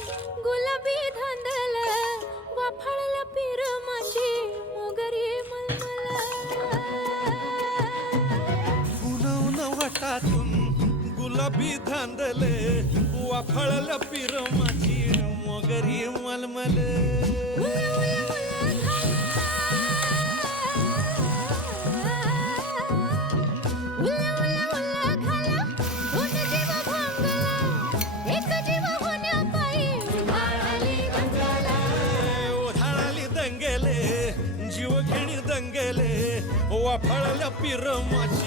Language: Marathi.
गुलाबी धांदल वाफाळला पीर माझी मोगरी मलमल उन वाटातून गुलाबी धांदले वाफळलं पिर माझी मोगरी मलमल जीव घेणी दंगेले वाफळल्या पिर माझी